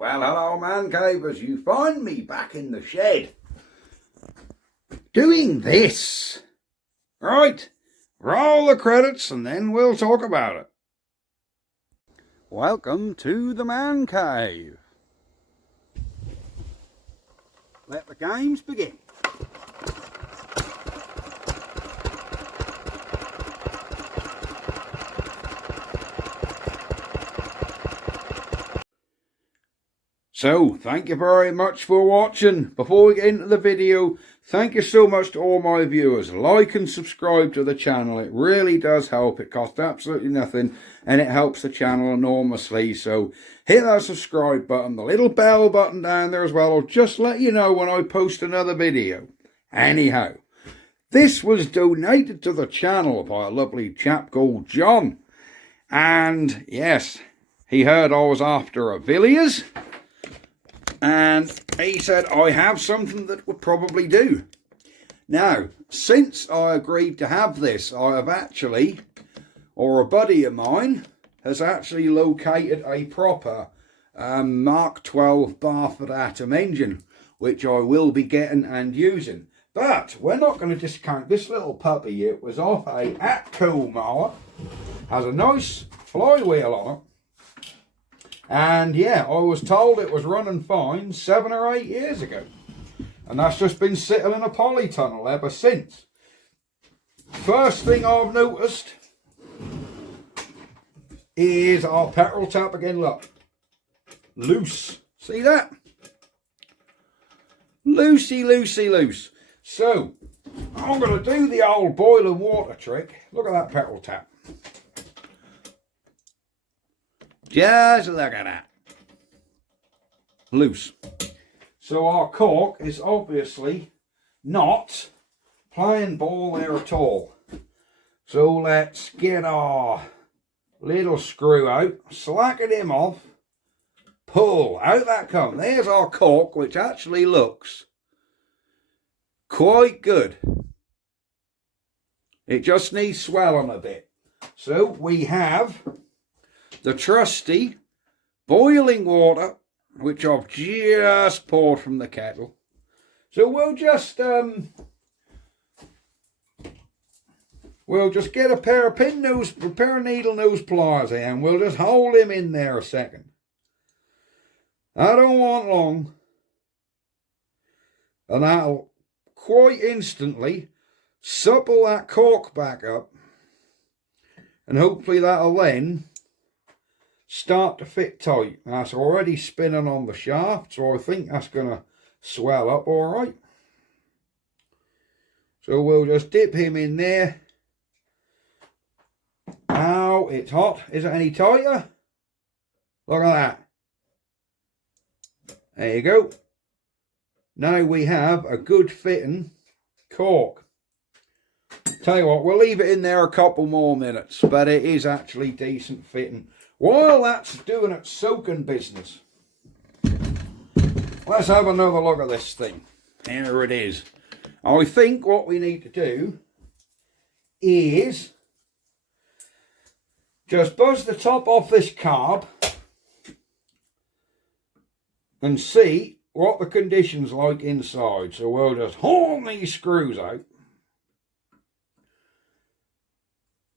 Well, hello, man cavers. You find me back in the shed doing this. Right, roll the credits and then we'll talk about it. Welcome to the man cave. Let the games begin. So, thank you very much for watching. Before we get into the video, thank you so much to all my viewers. Like and subscribe to the channel. It really does help. It costs absolutely nothing and it helps the channel enormously. So, hit that subscribe button, the little bell button down there as well. I'll just let you know when I post another video. Anyhow, this was donated to the channel by a lovely chap called John. And yes, he heard I was after a Villiars. And he said, I have something that would probably do. Now, since I agreed to have this, I have actually, or a buddy of mine, has actually located a proper Mark 12 Barford Atom engine, which I will be getting and using. But we're not going to discount this little puppy. It was off a Atco mower, has a nice flywheel on it. And yeah, I was told it was running fine 7 or 8 years ago. And that's just been sitting in a polytunnel ever since. First thing I've noticed is our petrol tap again, look. Loose. See that? Loosey, loosey, loose. So, I'm going to do the old boiling water trick. Look at that petrol tap. Just look at that. Loose. So our cork is obviously not playing ball there at all. So let's get our little screw out, slacken him off, pull, out that comes. There's our cork, which actually looks quite good. It just needs swelling a bit. So we have the trusty boiling water, which I've just poured from the kettle. So we'll just get a pair of needle nose pliers here, and we'll just hold him in there a second. I don't want long, and that'll quite instantly supple that cork back up, and hopefully that'll then start to fit tight. That's already spinning on the shaft, so I think that's going to swell up all right. So we'll just dip him in there. Ow, it's hot. Is it any tighter? Look at that. There you go. Now we have a good fitting cork. Tell you what, we'll leave it in there a couple more minutes, but it is actually decent fitting. While that's doing its soaking business, let's have another look at this thing. Here it is. I think what we need to do is just buzz the top off this carb and see what the condition's like inside. So we'll just haul these screws out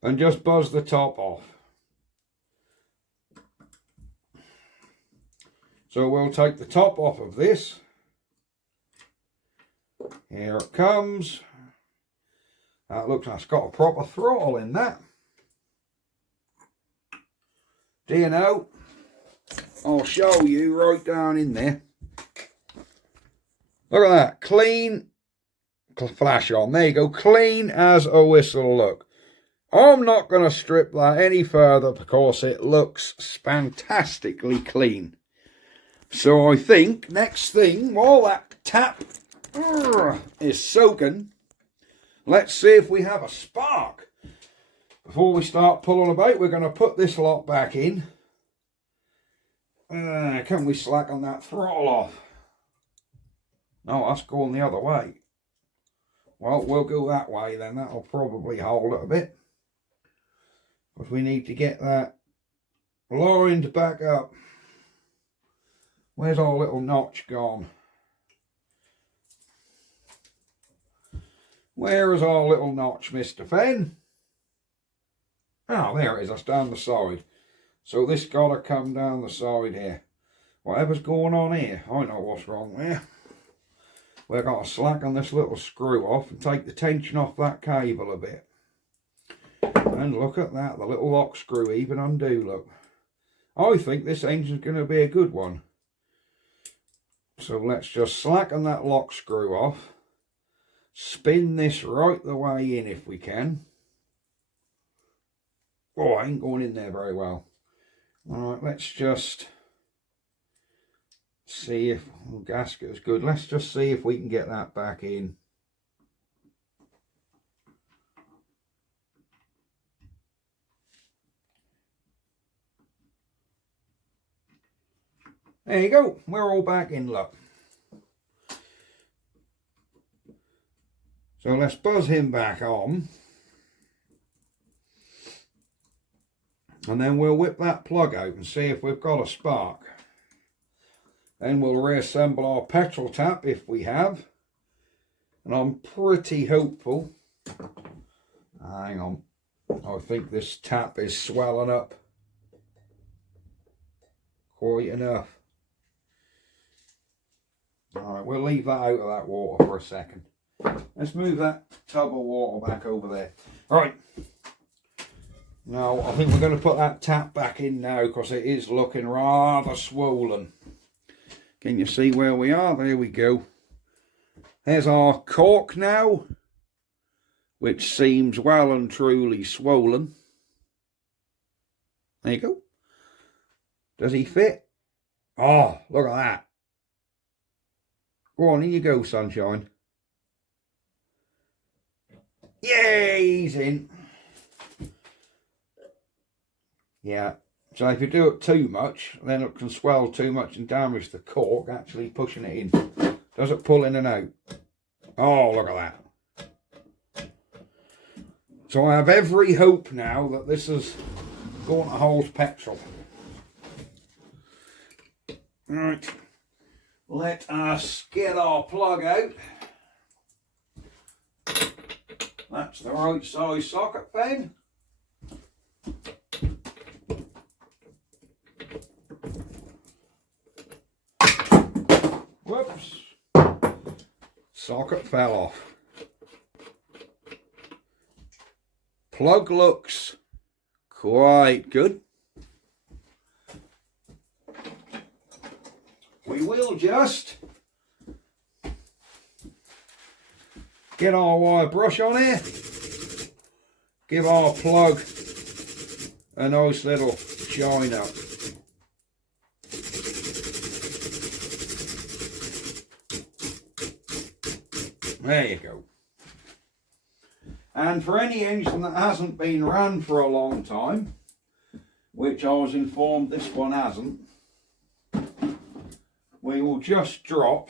and just buzz the top off. So we'll take the top off of this. Here it comes. That looks like it's got a proper throttle in that. Do you know? I'll show you right down in there. Look at that. Clean. Flash on. There you go. Clean as a whistle, look. I'm not going to strip that any further because it looks fantastically clean. So I think next thing, while that tap is soaking, let's see if we have a spark. Before we start pulling about, we're going to put this lot back in. Can we slacken that throttle off? No, that's going the other way. Well, we'll go that way then. That'll probably hold it a bit. Because we need to get that lined back up. Where's our little notch gone? Where is our little notch, Mr. Fenn? Oh, there it is. That's down the side. So this got to come down the side here. Whatever's going on here, I know what's wrong there. We've got to slacken this little screw off and take the tension off that cable a bit. And look at that, the little lock screw even undo, look. I think this engine's going to be a good one. So let's just slacken that lock screw off. Spin this right the way in if we can. Oh, I ain't going in there very well. Alright, let's just see if the gasket is good. Let's just see if we can get that back in. There you go, we're all back in, look. So let's buzz him back on. And then we'll whip that plug out and see if we've got a spark. Then we'll reassemble our petrol tap if we have. And I'm pretty hopeful. Hang on. I think this tap is swelling up quite enough. Alright, we'll leave that out of that water for a second. Let's move that tub of water back over there. Right. Now, I think we're going to put that tap back in now because it is looking rather swollen. Can you see where we are? There we go. There's our cork now, which seems well and truly swollen. There you go. Does he fit? Oh, look at that. Go on, in you go, sunshine. Yeah, he's in. Yeah, so if you do it too much, then it can swell too much and damage the cork, actually pushing it in. Does it pull in and out? Oh, look at that. So I have every hope now that this is going to hold petrol. Right, let us get our plug out. That's the right size socket, Fenn. Whoops. Socket fell off. Plug looks quite good. We will just get our wire brush on here, give our plug a nice little shine up. There you go. And for any engine that hasn't been ran for a long time, which I was informed this one hasn't, we will just drop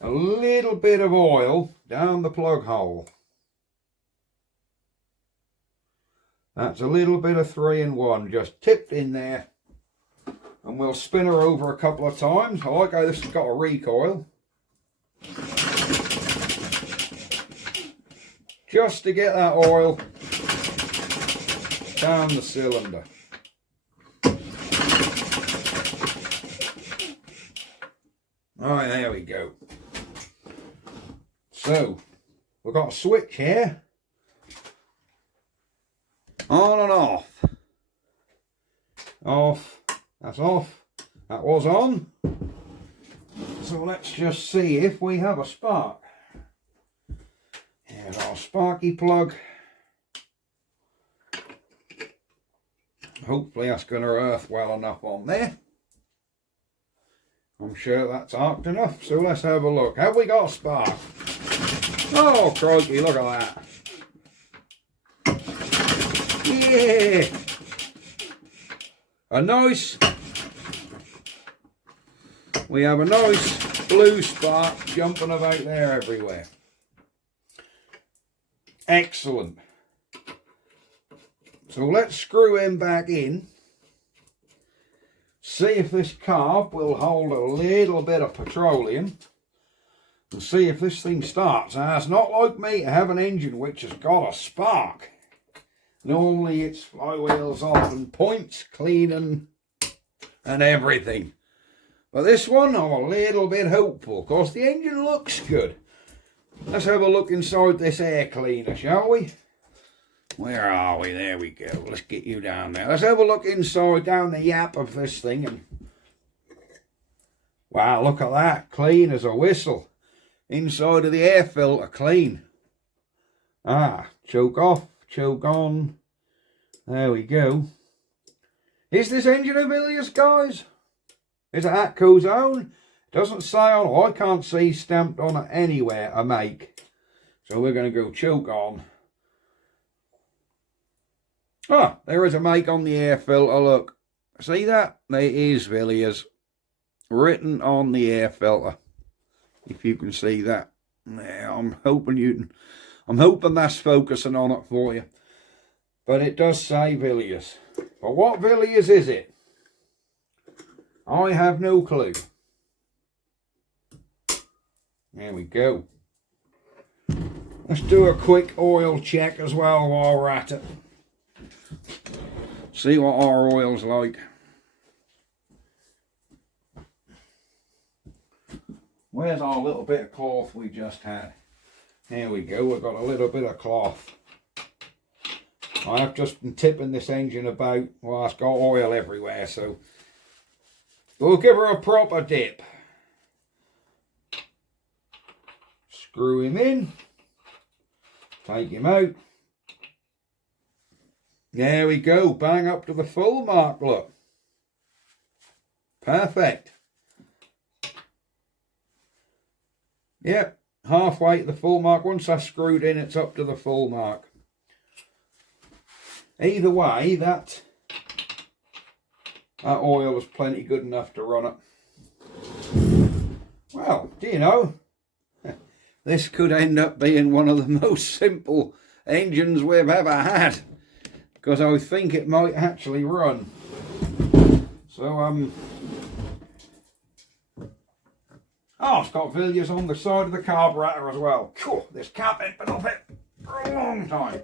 a little bit of oil down the plug hole. That's a little bit of 3-in-1 just tipped in there, and we'll spin her over a couple of times. I like how this has got a recoil, just to get that oil down the cylinder. Alright, there we go. So, we've got a switch here. On and off. Off. That's off. That was on. So let's just see if we have a spark. Here's our sparky plug. Hopefully that's going to earth well enough on there. I'm sure that's arced enough, so let's have a look. Have we got a spark? Oh, crikey, look at that. Yeah! We have a nice blue spark jumping about there everywhere. Excellent. So let's screw him back in. see if this carb will hold a little bit of petroleum and see if this thing starts. Now, it's not like me to have an engine which has got a spark. Normally it's flywheels off and points cleaning and everything. But this one, I'm a little bit hopeful because the engine looks good. Let's have a look inside this air cleaner, shall we? Where are we? There we go. Let's get you down there. Let's have a look inside, down the yap of this thing. And wow, look at that. Clean as a whistle. Inside of the air filter, clean. Ah, choke off, choke on. There we go. Is this engine a Villiers, guys? Is it ATCO's own? It doesn't say on, I can't see stamped on it anywhere, a make. So we're going to go choke on. Ah, there is a make on the air filter, look. See that? There is Villiers. Written on the air filter. If you can see that. Yeah, I'm hoping that's focusing on it for you. But it does say Villiers. But what Villiers is it? I have no clue. There we go. Let's do a quick oil check as well while we're at it. See what our oil's like. Where's our little bit of cloth we just had? Here we go, we've got a little bit of cloth. I have just been tipping this engine about. Well, it's got oil everywhere, so we'll give her a proper dip. Screw him in. Take him out. There we go, bang up to the full mark, look. Perfect. Yep, halfway to the full mark. Once that's screwed in, it's up to the full mark. Either way, that oil is plenty good enough to run it. Well, do you know, this could end up being one of the most simple engines we've ever had. Because I think it might actually run. So, oh, it's got Villiers on the side of the carburetor as well. Phew, this cap ain't been off it for a long time.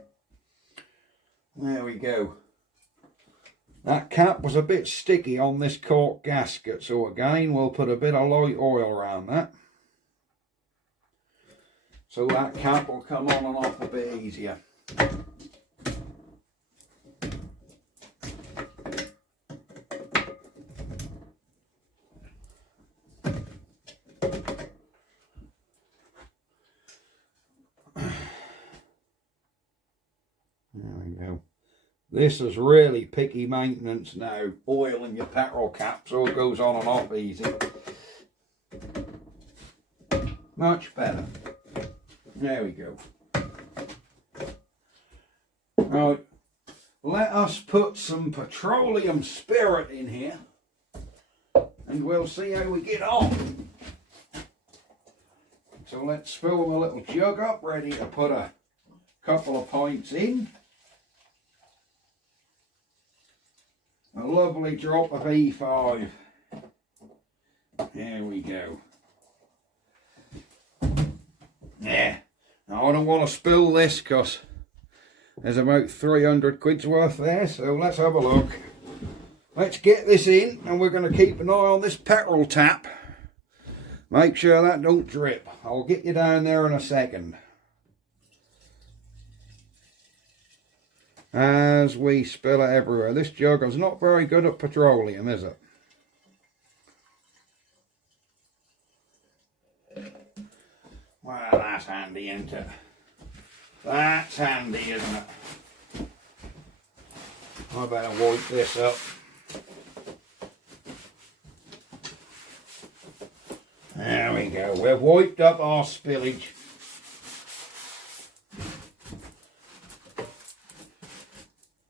There we go. That cap was a bit sticky on this cork gasket, so again we'll put a bit of light oil around that. So that cap will come on and off a bit easier. This is really picky maintenance now, oiling your petrol cap so it goes on and off easy. Much better. There we go. Right, let us put some petroleum spirit in here and we'll see how we get on. So let's fill a little jug up, ready to put a couple of pints in. A lovely drop of E5. There we go. Yeah. Now I don't want to spill this because there's about 300 quid's worth there. So let's have a look. Let's get this in and we're going to keep an eye on this petrol tap. Make sure that don't drip. I'll get you down there in a second. As we spill it everywhere. This jug is not very good at petroleum, is it? Well, that's handy, isn't it? That's handy, isn't it? I better wipe this up. There we go. We've wiped up our spillage.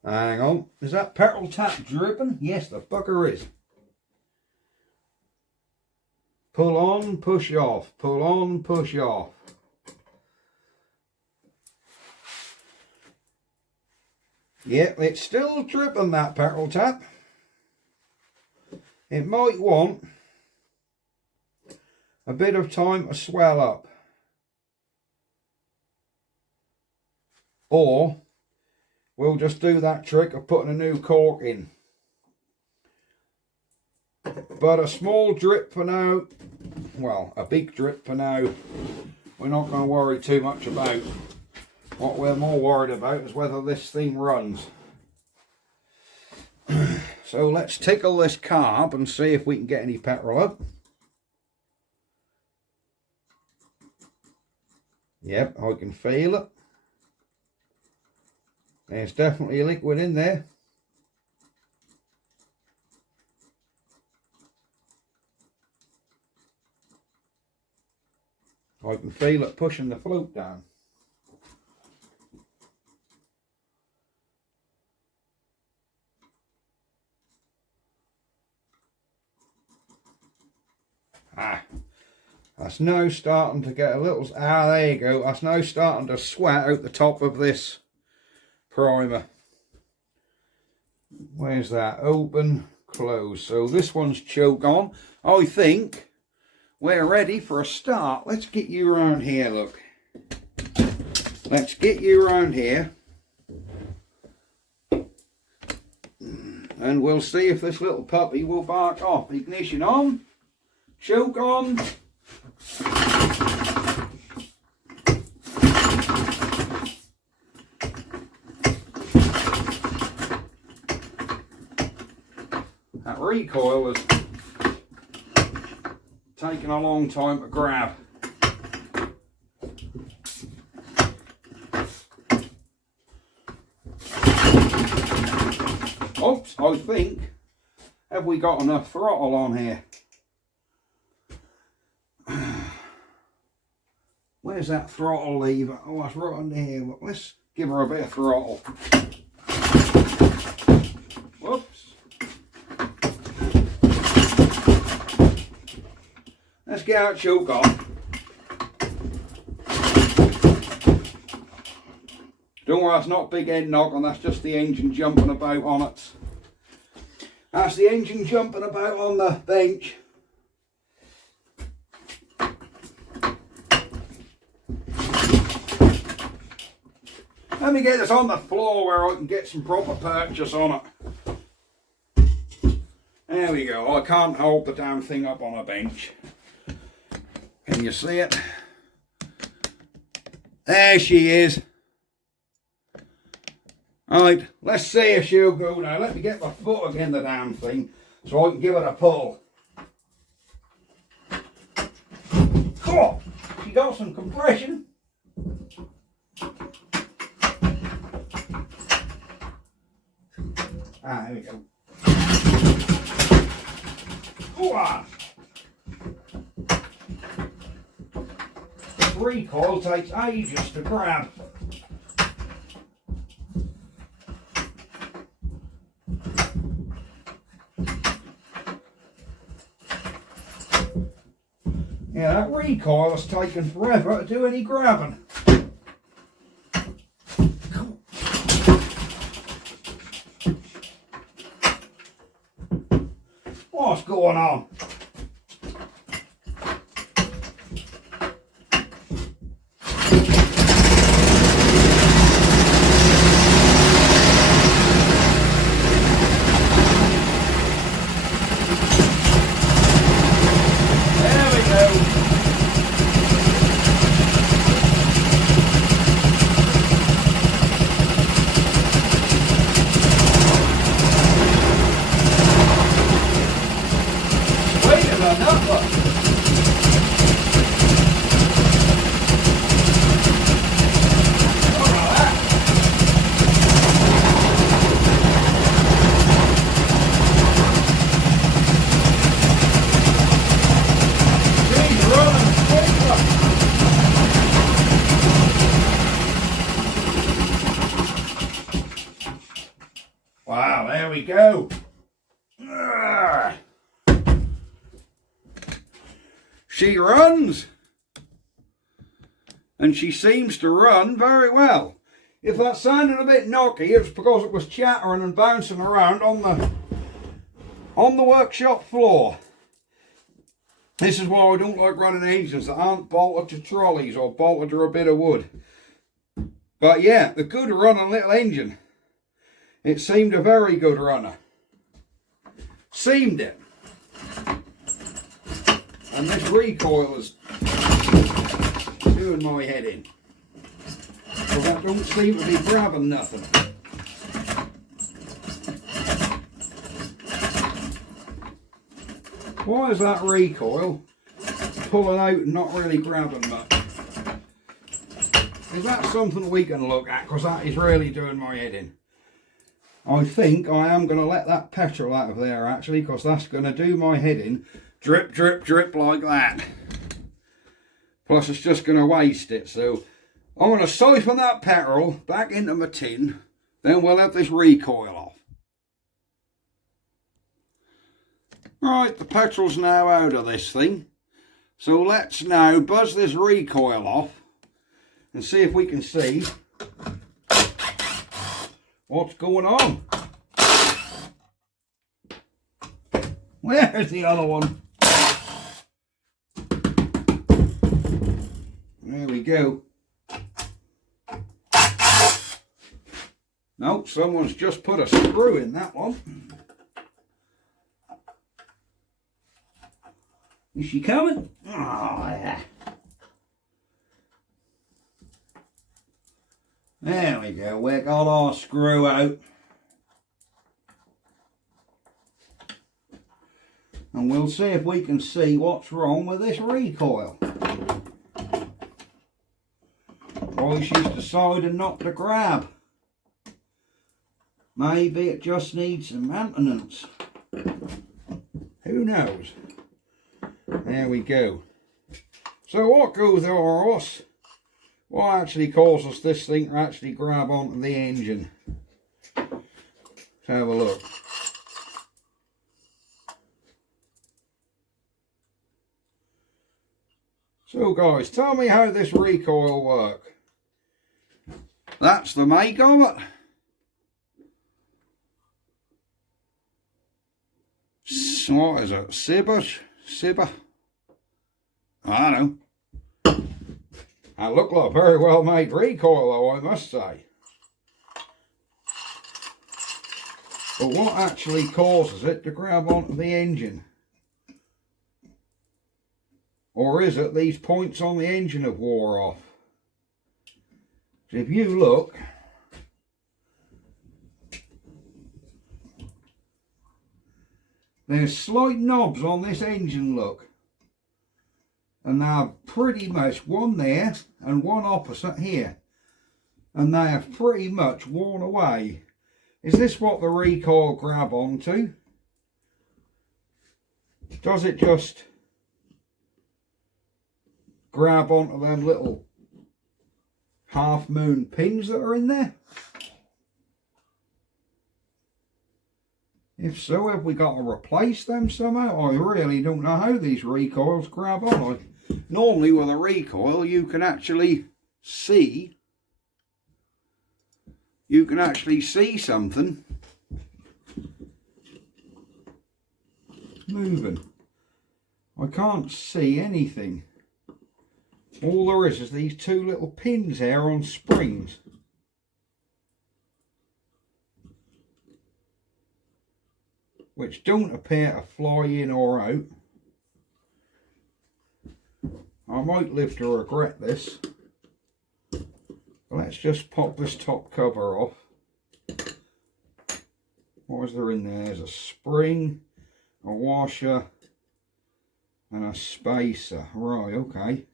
Hang on, is that petrol tap dripping? Yes, the fucker is. Pull on, push off. Pull on, push off. Yep, it's still dripping, that petrol tap. it might want a bit of time to swell up. Or we'll just do that trick of putting a new cork in. But a small drip for now, well, a big drip for now, we're not going to worry too much about. What we're more worried about is whether this thing runs. So let's tickle this carb and see if we can get any petrol up. Yep, I can feel it. There's definitely liquid in there. I can feel it pushing the float down. That's now starting to get a little, there you go, that's now starting to sweat out the top of this primer. Where's that? Open, close. So this one's choke on. I think we're ready for a start. Let's get you around here, look. Let's get you around here. And we'll see if this little puppy will bark off. Ignition on. Choke on. That recoil has taken a long time to grab. Oops, I think, have we got enough throttle on here? Where's that throttle lever? Oh, it's right under here. But let's give her a bit of throttle. Whoops. Let's get our choke on. Don't worry, that's not big end knock, and that's just the engine jumping about on it. That's the engine jumping about on the bench. Let me get this on the floor where I can get some proper purchase on it. There we go. I can't hold the damn thing up on a bench. Can you see it? There she is. Alright, let's see if she'll go now. Let me get my foot again the damn thing so I can give it a pull. Oh, she got some compression. There we go. Ooh-ah. This recoil takes ages to grab. Yeah, that recoil has taken forever to do any grabbing. What's going on? Wow, there we go. She runs. And she seems to run very well. If that sounded a bit knocky, it's because it was chattering and bouncing around on On the workshop floor. This is why I don't like running engines that aren't bolted to trolleys or bolted to a bit of wood. But yeah, the good running little engine. It seemed a very good runner. Seemed it. And this recoil is doing my head in. So that don't seem to be grabbing nothing. Why is that recoil pulling out and not really grabbing much? Is that something we can look at? Because that is really doing my head in. I think I am going to let that petrol out of there actually, because that's going to do my head in. Drip, drip, drip like that. Plus it's just going to waste it. So I'm going to siphon that petrol back into my tin. Then we'll have this recoil off. Right, the petrol's now out of this thing. So let's now buzz this recoil off and see if we can see what's going on. Where's the other one? There we go. Nope, someone's just put a screw in that one. Is she coming? Oh, yeah. There we go, we got our screw out. And we'll see if we can see what's wrong with this recoil. Why she's decided not to grab. Maybe it just needs some maintenance. Who knows? There we go. So what goes over us? What actually causes this thing to actually grab onto the engine? Let's have a look. So guys, tell me how this recoil works. That's the make of it. What is it? Sibber? I don't know. That looked like a very well made recoil though, I must say. But what actually causes it to grab onto the engine? Or is it these points on the engine have wore off? So if you look, there's slight knobs on this engine, look. And they have pretty much one there and one opposite here. And they have pretty much worn away. Is this what the recoil grab onto? Does it just grab onto them little half moon pins that are in there? If so, have we got to replace them somehow? I really don't know how these recoils grab on. Normally with a recoil you can actually see something moving. I can't see anything. All there is these two little pins here on springs. Which don't appear to fly in or out. I might live to regret this. Let's just pop this top cover off. What is there in there? There's a spring, a washer, and a spacer. Right, okay.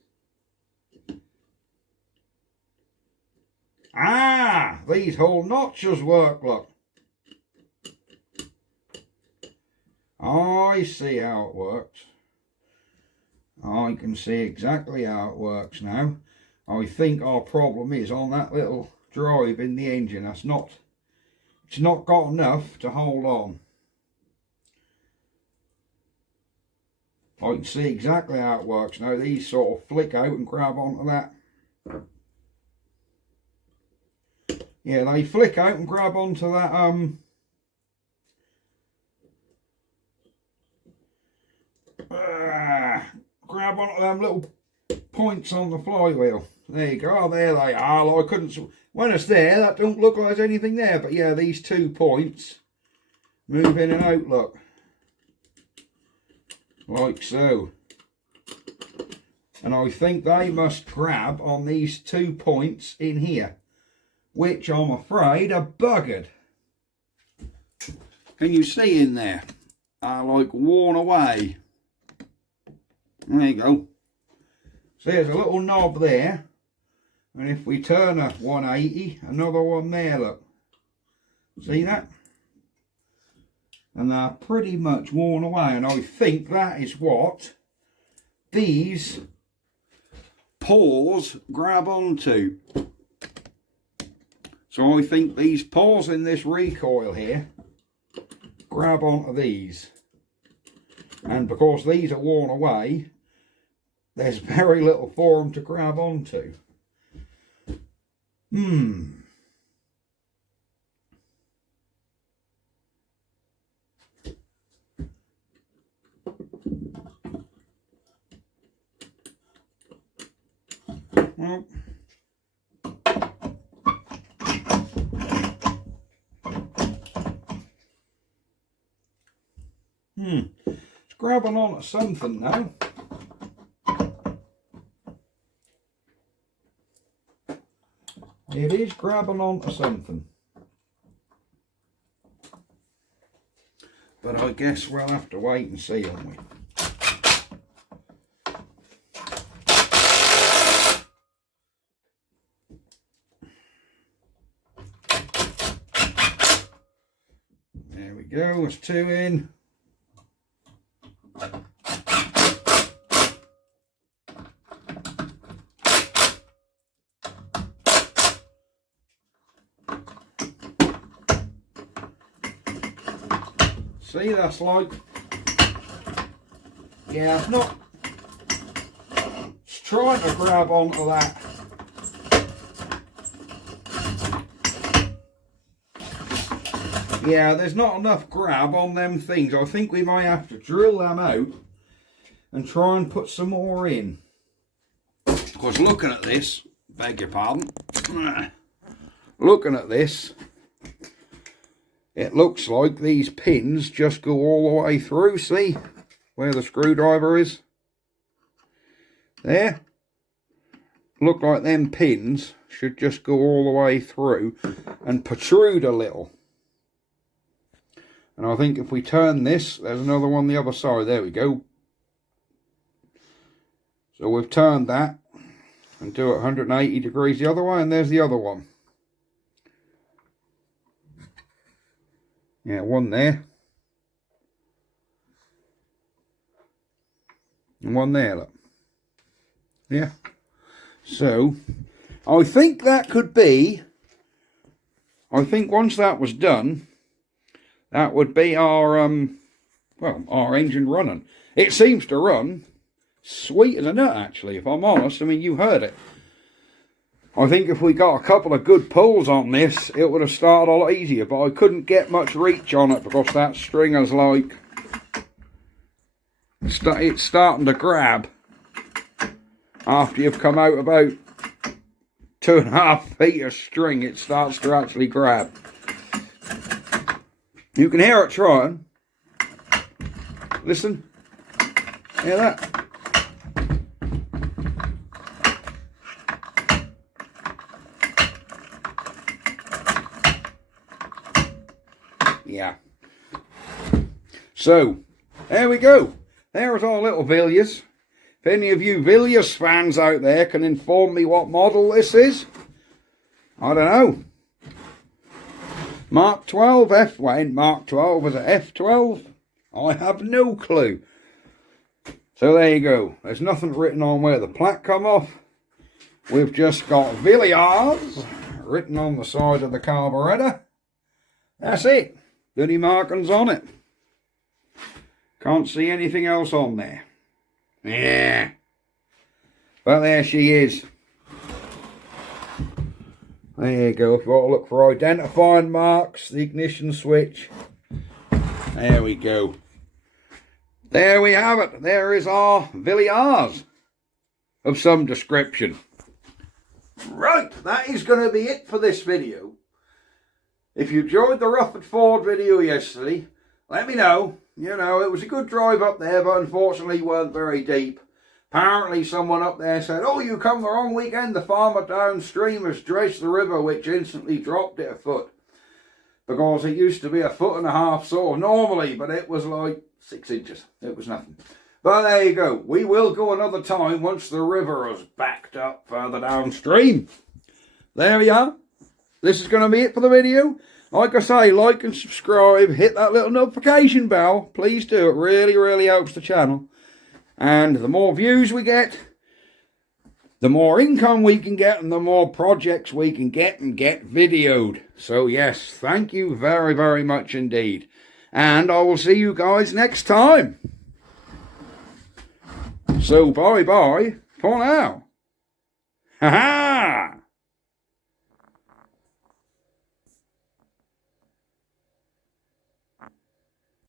Ah! These whole notches work, look. I see how it works. I can see exactly how it works now. I think our problem is on that little drive in the engine. It's not got enough to hold on. I can see exactly how it works now. These sort of flick out and grab onto that. Yeah, they flick out and grab onto that grab onto them little points on the flywheel. There you go. Oh, there they are. Well, I couldn't. When it's there, that don't look like there's anything there. But yeah, these 2 points move in and out. Look, like so. And I think they must grab on these 2 points in here, which I'm afraid are buggered. Can you see in there? Are like worn away. There you go. See, there's a little knob there. And if we turn a 180, another one there, look. See that? And they're pretty much worn away. And I think that is what these paws grab onto. So I think these paws in this recoil here grab onto these. And because these are worn away, there's very little for them to grab onto. Well, it's grabbing onto something now. It is grabbing onto something. But I guess we'll have to wait and see, won't we? There we go, there's 2 in. See, that's like, yeah, it's not, it's trying to grab onto that. Yeah, there's not enough grab on them things. I think we might have to drill them out and try and put some more in. Because looking at this, beg your pardon, looking at this, it looks like these pins just go all the way through. See where the screwdriver is? There. Look like them pins should just go all the way through and protrude a little. And I think if we turn this, there's another one the other side. There we go. So we've turned that and do it 180 degrees the other way, and there's the other one. Yeah, one there. And one there, look. Yeah. So, I think that could be, I think once that was done, that would be our, well, our engine running. It seems to run sweet as a nut, actually, if I'm honest. I mean, you heard it. I think if we got a couple of good pulls on this, it would have started a lot easier. But I couldn't get much reach on it because that stringer's like, it's starting to grab after you've come out about 2.5 feet of string. It starts to actually grab. You can hear it trying. Listen. Hear that? Yeah. So, there we go. There's our little Villiers. If any of you Villiers fans out there can inform me what model this is, I don't know. Mark 12, F, when Mark 12 was it F12? I have no clue. So there you go. There's nothing written on where the plaque come off. We've just got Villiars written on the side of the carburetor. That's it. Dirty markings on it. Can't see anything else on there. Yeah. But there she is. There you go. If you want to look for identifying marks, the ignition switch. There we go. There we have it. There is our Villiars of some description. Right, that is going to be it for this video. If you enjoyed the Rufford Ford video yesterday, let me know. You know, it was a good drive up there, but unfortunately weren't very deep. Apparently someone up there said, oh, you come the wrong weekend. The farmer downstream has dredged the river, which instantly dropped it a foot. Because it used to be 1.5 foot sort of normally, but it was like 6 inches. It was nothing. But there you go. We will go another time once the river has backed up further downstream. There we are. This is going to be it for the video. Like I say, like and subscribe. Hit that little notification bell. Please do. It really, really helps the channel. And the more views we get, the more income we can get and the more projects we can get and get videoed. So yes, thank you very, very much indeed. And I will see you guys next time. So bye-bye for now. Ha-ha!